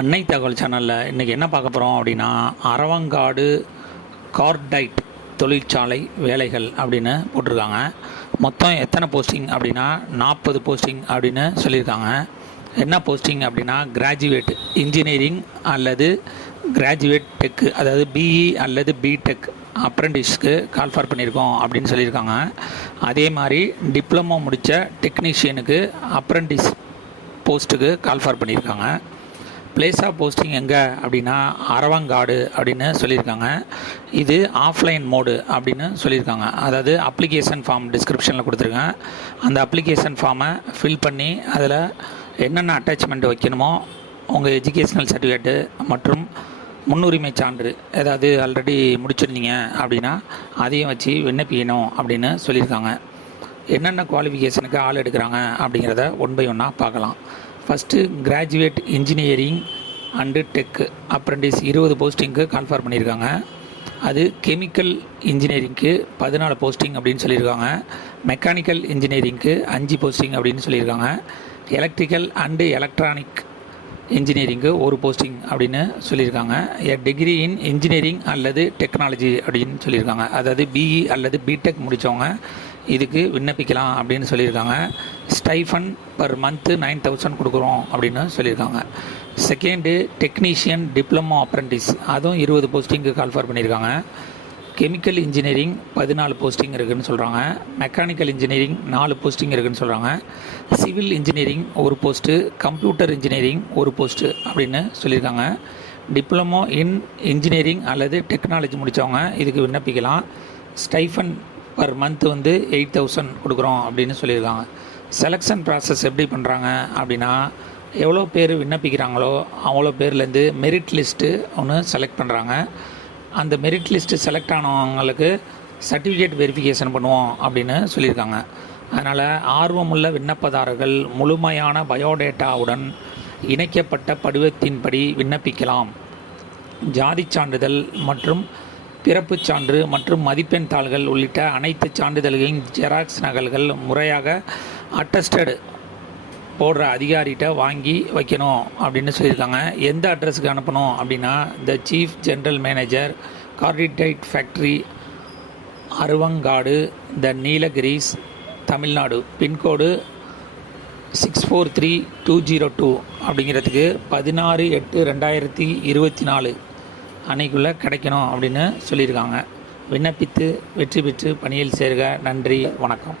அன்னை தகவல் சேனலில் இன்றைக்கி என்ன பார்க்க போகிறோம் அப்படின்னா, அரவங்காடு கார்டைட் தொழிற்சாலை வேலைகள் அப்படின்னு போட்டிருக்காங்க. மொத்தம் எத்தனை போஸ்டிங் அப்படின்னா 40 போஸ்டிங் அப்படின்னு சொல்லியிருக்காங்க. என்ன போஸ்டிங் அப்படின்னா, கிராஜுவேட் இன்ஜினியரிங் அல்லது கிராஜுவேட் டெக்கு, அதாவது பிஇ அல்லது பிடெக் அப்ரெண்டிஸ்க்கு கால்ஃபார் பண்ணியிருக்கோம் அப்படின்னு சொல்லியிருக்காங்க. அதே மாதிரி டிப்ளமோ முடித்த டெக்னீஷியனுக்கு அப்ரெண்டிஸ் போஸ்ட்டுக்கு கால்ஃபார் பண்ணியிருக்காங்க. பிளேஸ் ஆஃப் போஸ்டிங் எங்கே அப்படின்னா அரவங்காடு அப்படின்னு சொல்லியிருக்காங்க. இது ஆஃப்லைன் மோடு அப்படின்னு சொல்லியிருக்காங்க. அதாவது அப்ளிகேஷன் ஃபார்ம் டிஸ்கிரிப்ஷனில் கொடுத்துருக்கேன். அந்த அப்ளிகேஷன் ஃபார்மை ஃபில் பண்ணி அதில் என்னென்ன அட்டாச்மெண்ட் வைக்கணுமோ, உங்கள் எஜுகேஷ்னல் சர்டிஃபிகேட்டு மற்றும் முன்னுரிமை சான்று ஏதாவது ஆல்ரெடி முடிச்சிருந்தீங்க அப்படின்னா அதையும் வச்சு விண்ணப்பிக்கணும் அப்படின்னு சொல்லியிருக்காங்க. என்னென்ன குவாலிஃபிகேஷனுக்கு ஆள் எடுக்கிறாங்க அப்படிங்கிறத ஒன் பை ஒன்னாக பார்க்கலாம். First graduate engineering and tech apprentice 20 போஸ்டிங்க்கு கால்ஃபார் பண்ணியிருக்காங்க. அது கெமிக்கல் இன்ஜினியரிங்க்கு 14 போஸ்டிங் அப்படின்னு சொல்லியிருக்காங்க. மெக்கானிக்கல் இன்ஜினியரிங்க்கு 5 போஸ்டிங் அப்படின்னு சொல்லியிருக்காங்க. எலக்ட்ரிக்கல் அண்டு எலக்ட்ரானிக் இன்ஜினியரிங்க்கு 1 போஸ்டிங் அப்படின்னு சொல்லியிருக்காங்க. டிகிரி இன் இன்ஜினியரிங் அல்லது டெக்னாலஜி அப்படின்னு சொல்லியிருக்காங்க. அதாவது பிஇ அல்லது பிடெக் முடித்தவங்க இதுக்கு விண்ணப்பிக்கலாம் அப்படின்னு சொல்லியிருக்காங்க. ஸ்டைஃபன் பர் மந்த்து 9,000 கொடுக்குறோம் அப்படின்னு சொல்லியிருக்காங்க. செகண்டு டெக்னீஷியன் டிப்ளமோ அப்ரெண்டிஸ், அதுவும் 20 போஸ்டிங்க்கு கால்ஃபார் பண்ணியிருக்காங்க. கெமிக்கல் இன்ஜினியரிங் 14 போஸ்டிங் இருக்குதுன்னு சொல்கிறாங்க. மெக்கானிக்கல் இன்ஜினியரிங் 4 போஸ்டிங் இருக்குதுன்னு சொல்கிறாங்க. Civil engineering 1 post, computer engineering 1 post அப்படின்னு சொல்லியிருக்காங்க. டிப்ளமோ இன் இன்ஜினியரிங் அல்லது டெக்னாலஜி முடித்தவங்க இதுக்கு விண்ணப்பிக்கலாம். ஸ்டைஃபன் பர் மந்த் 8,000 கொடுக்குறோம் அப்படின்னு சொல்லியிருக்காங்க. செலெக்ஷன் ப்ராசஸ் எப்படி பண்ணுறாங்க அப்படின்னா, எவ்வளோ பேர் விண்ணப்பிக்கிறாங்களோ அவ்வளோ பேர்லேருந்து மெரிட் லிஸ்ட்டு ஒன்று செலக்ட் பண்ணுறாங்க. அந்த மெரிட் லிஸ்ட்டு செலக்ட் ஆனவங்களுக்கு சர்டிஃபிகேட் வெரிஃபிகேஷன் பண்ணுவோம் அப்படின்னு சொல்லியிருக்காங்க. அதனால் ஆர்வமுள்ள விண்ணப்பதாரர்கள் முழுமையான பயோடேட்டாவுடன் இணைக்கப்பட்ட படிவத்தின்படி விண்ணப்பிக்கலாம். ஜாதி சான்றிதழ் மற்றும் பிறப்புச் சான்று மற்றும் மதிப்பெண் தாள்கள் உள்ளிட்ட அனைத்து சான்றிதழ்களின் ஜெராக்ஸ் நகல்கள் முறையாக அட்டஸ்டடு போடுற அதிகாரிகிட்ட வாங்கி வைக்கணும் அப்படின்னு சொல்லியிருக்காங்க. எந்த அட்ரஸுக்கு அனுப்பணும் அப்படின்னா, the chief general manager cordite factory, Aravankadu, the Nilgiris, Tamil Nadu, pincode 643202 அப்படிங்கிறதுக்கு 16/8/2024 அன்னைக்குள்ளே கிடைக்கணும் அப்படின்னு சொல்லியிருக்காங்க. விண்ணப்பித்து வெற்றி பெற்று பணியில் சேர்க. நன்றி, வணக்கம்.